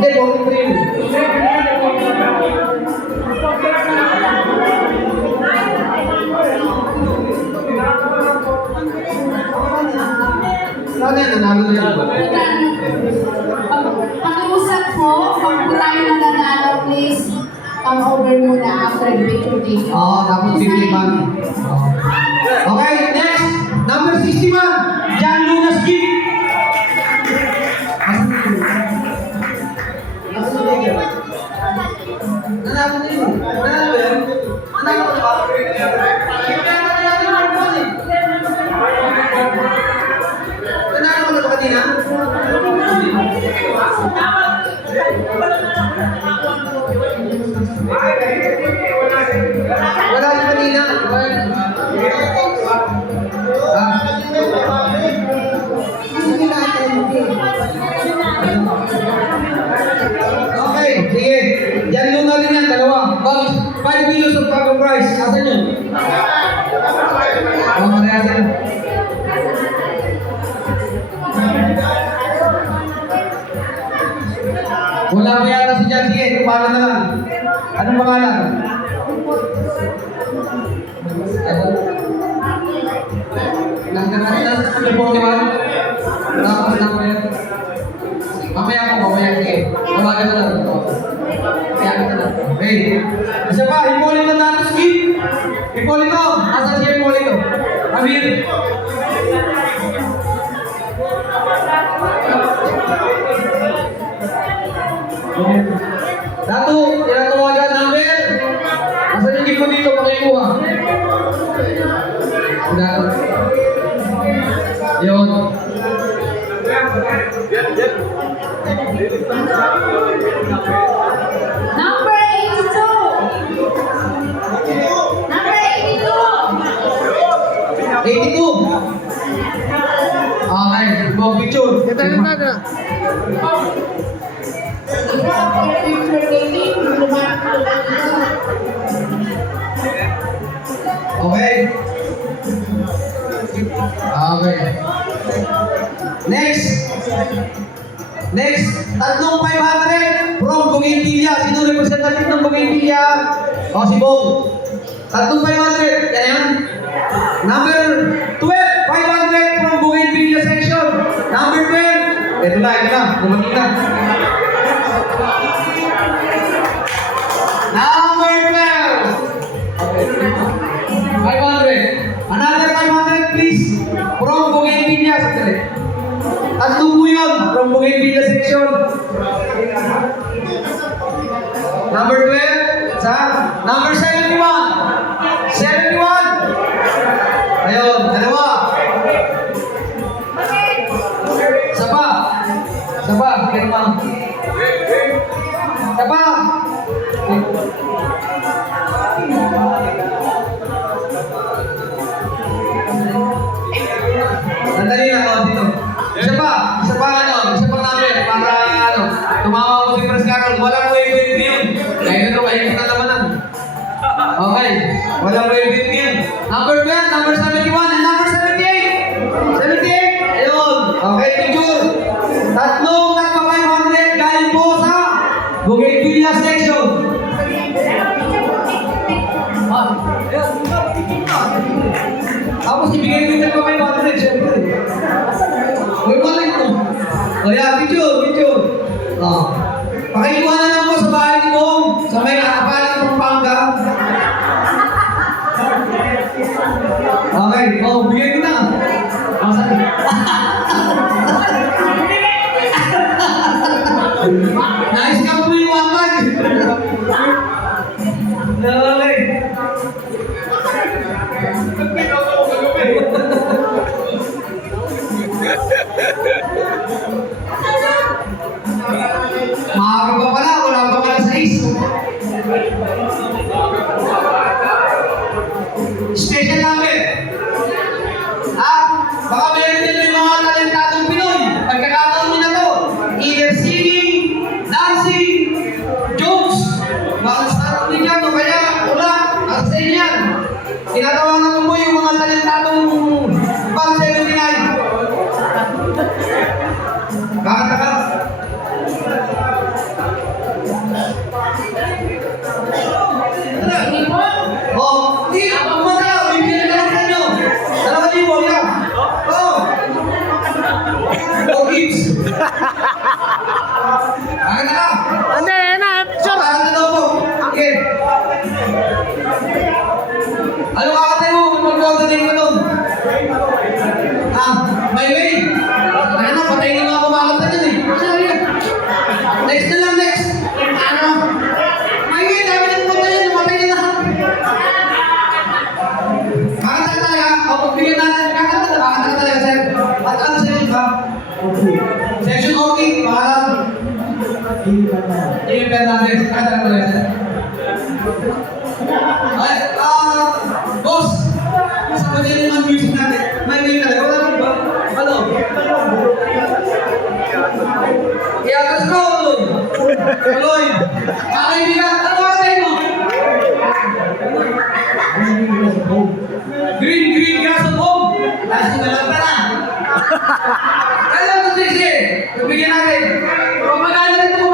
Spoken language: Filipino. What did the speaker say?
Hindi, 43. Saan yan? Nanalo na yan. Pag-uusap po, kung tayo nananalo, please come over muna after the picture taking. Oo, dapat 51. Okay, next. Number 61. John Lunas Gift. Nanalo na yun. Nanalo yun. Nanalo na ba? Nanalo na ba kanina? Wala si kanina. Okay, sige. Yan yung natin yan, dalawa. About 5 kilos of cargo price. Asan yun? Parehas yan. Wala mo yata si Jan. Sige, tumalan na lang. Anong pangalan? Nasa telefon ni Juan? Tapos na ko yan. Mamaya. Sige. Tawagan na lang. Kaya ka na lang. Okay. Isa pa, Hipolito natin, Skip. Hipolito. Asan siya Hipolito? Amir. Datu, tinatawagan namin. Asan yung tipo dito pakikuha? Datu. Yun. Number 82. Number 82. Okay, go picture. Kita na. After picture taking, Okay. Next, tatlong 500 from Bougainvillea. Sino representative ng Bougainvillea? O, si Bong. Tatlong 500. Yan yan. Number 12, 500 from Bougainvillea section. Number 10. Ito na. Dumating na. Number 12. 500. Another 500 please. From Bougainvillea section. Tatlong po yun. From Bougainvillea section. Number 12. Sa number 71. 71. Ayun, dalawa. Sapa. Kirma. Sapa. Sandali lang ako dito. Isa pa namin para tumawa ko si Pres Carol. Walang wave yun. Kaya kita naman. Okay, walang wave yun. Number 12, number 71, and number 78. 78, ayun. Okay, picture. Tatlong nagpa 500 galing po sa Bougainvillea section. Tapos ibigay ko yung nagpa 500, syempre. Uy, balik mo. O yan, picture. Pakikuha na lang po sa bahay ni Bong. Sa may kakapalit ng Pampanga. Okay, bigay ko na. Nice ka po yung wapag. Okay. Maaga pa pala, wala pa pala 6. Special namin. Baka meron din yung mga talentadong Pinoy. Pagkakataon nyo na to. Either singing, dancing, jokes, mga sarap din yan, o kaya ula, at sa inyan. Tinatawanan ko po yung mga talentadong pang 79. Maganda ka. Hindi, na, sure. Ano daw po? Okay. Ano kakatay mo? Mag-order ka doon. My way. Ayan na, patayin na mga kumakanta dyan eh. Next na lang, next. Ano? My way, dami na naman yan. Namatay na lahat. Kakanta ka talaga. O, pagbigyan natin. Kakanta ka talaga, sir. At ano session ba? Session okay. Pangalan. Jimmy Fernandez. Kakanta ka talaga, sir. Ay, boss. Kasama din yung mga music natin. May way talaga. Wala mo ba? Ano? Kaya ko. Tuloy. Kaibigan, ano ka tayo mo? Green gas at home. Last na lang na. Kaya mo, Trixie. Pagbigyan natin. Kung magkano rin ito